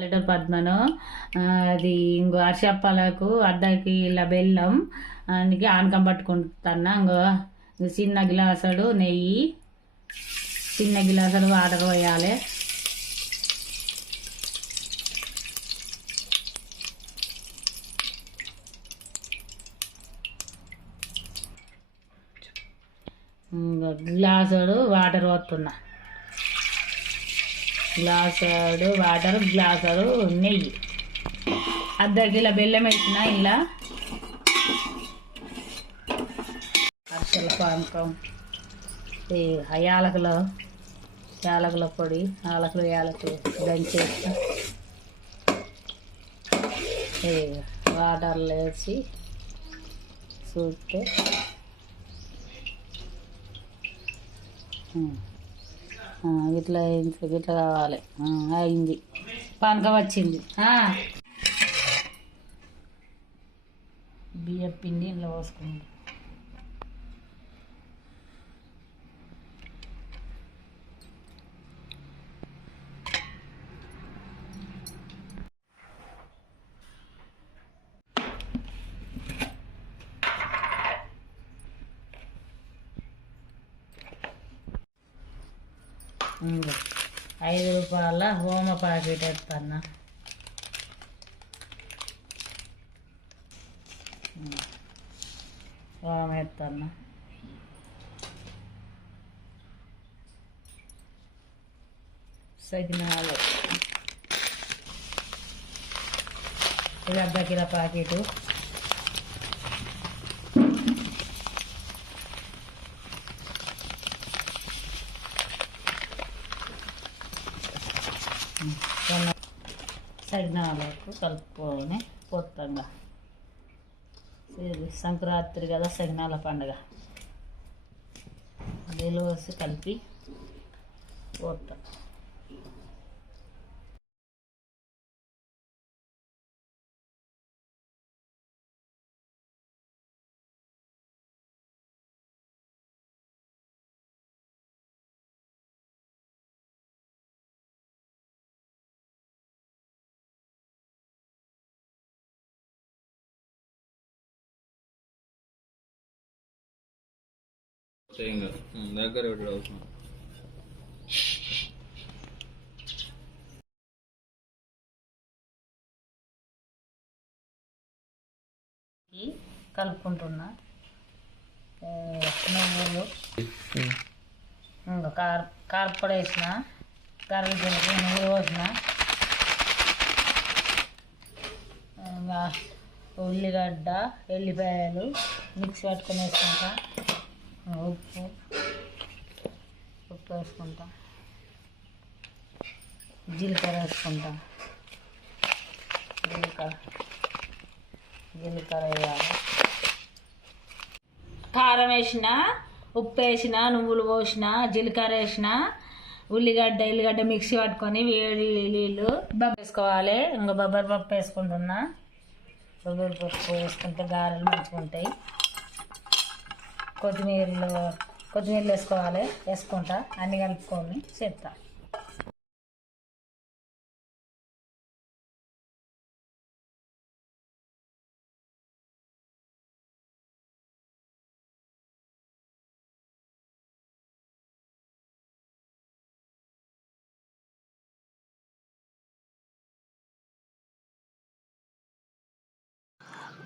Litre పద్మను అది ఇంకో అరిసెప్పలకు అర్ధ కిలో బెల్లం అందుకే ఆనకం పట్టుకుంటున్నా. ఇంకో చిన్న గిలాసుడు నెయ్యి, చిన్న గిలాసుడు వాటర్ పోయాలి. గ్లాసుడు వాటర్ పోతున్నా, గ్లాసుడు వాటర్, గ్లాసుడు నెయ్యి, అర్ధ కిలో బెల్లం వేసిన. ఇలా అరిసెల పానకం, యాలకుల పొడి, యాలకులు దంచేసి వాటర్లో వేసి చూస్తే ఇట్లా కావాలి. అయింది, పానకం వచ్చింది. బియ్యం పిండి ఇంట్లో పోసుకుంది. ₹5 ఓమ ప్యాకెట్ వేస్తాను. ఓమ వేస్తాను. సగినాలు ఇది అర్ధ కిలో ప్యాకెటు. సగినాలకు కలుపుకొని పొత్తంగా, సంక్రాంతి కదా సగినాల పండుగ, నీళ్ళు వేసి కలిపి పోతాం. దగ్గర అవసరం కలుపుకుంటున్నా. నువ్వులు, కారపొడి వేసిన, కరివేపాకు, నువ్వులు పోసిన, ఉల్లిగడ్డ, ఎల్లిపాయలు మిక్సీ పట్టుకొని వేసుకుంటా. ఉప్పు వేసుకుంటా, జీలకర్ర వేసుకుంటా. జీలకర్ర వేయాలి. కారం వేసిన, ఉప్పు వేసిన, నువ్వులు పోసిన, జీలకర్ర వేసిన, ఎల్లిగడ్డ మిక్సీ పట్టుకొని వేడి నీళ్ళు బొబ్బ వేసుకోవాలి. ఇంకా బొబ్బరి పప్పు వేసుకుంటున్నా. బొబ్బరి పప్పు వేసుకుంటే గారెలు మంచిగా ఉంటాయి. కొత్తిమీర వేసుకోవాలి. వేసుకుంటా, అన్నీ కలుపుకొని చేస్తా.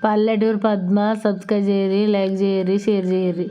పల్లెటూరు పద్మ సబ్స్క్రైబ్ చేయరి, లైక్ చేయరి, షేర్ చేయరి.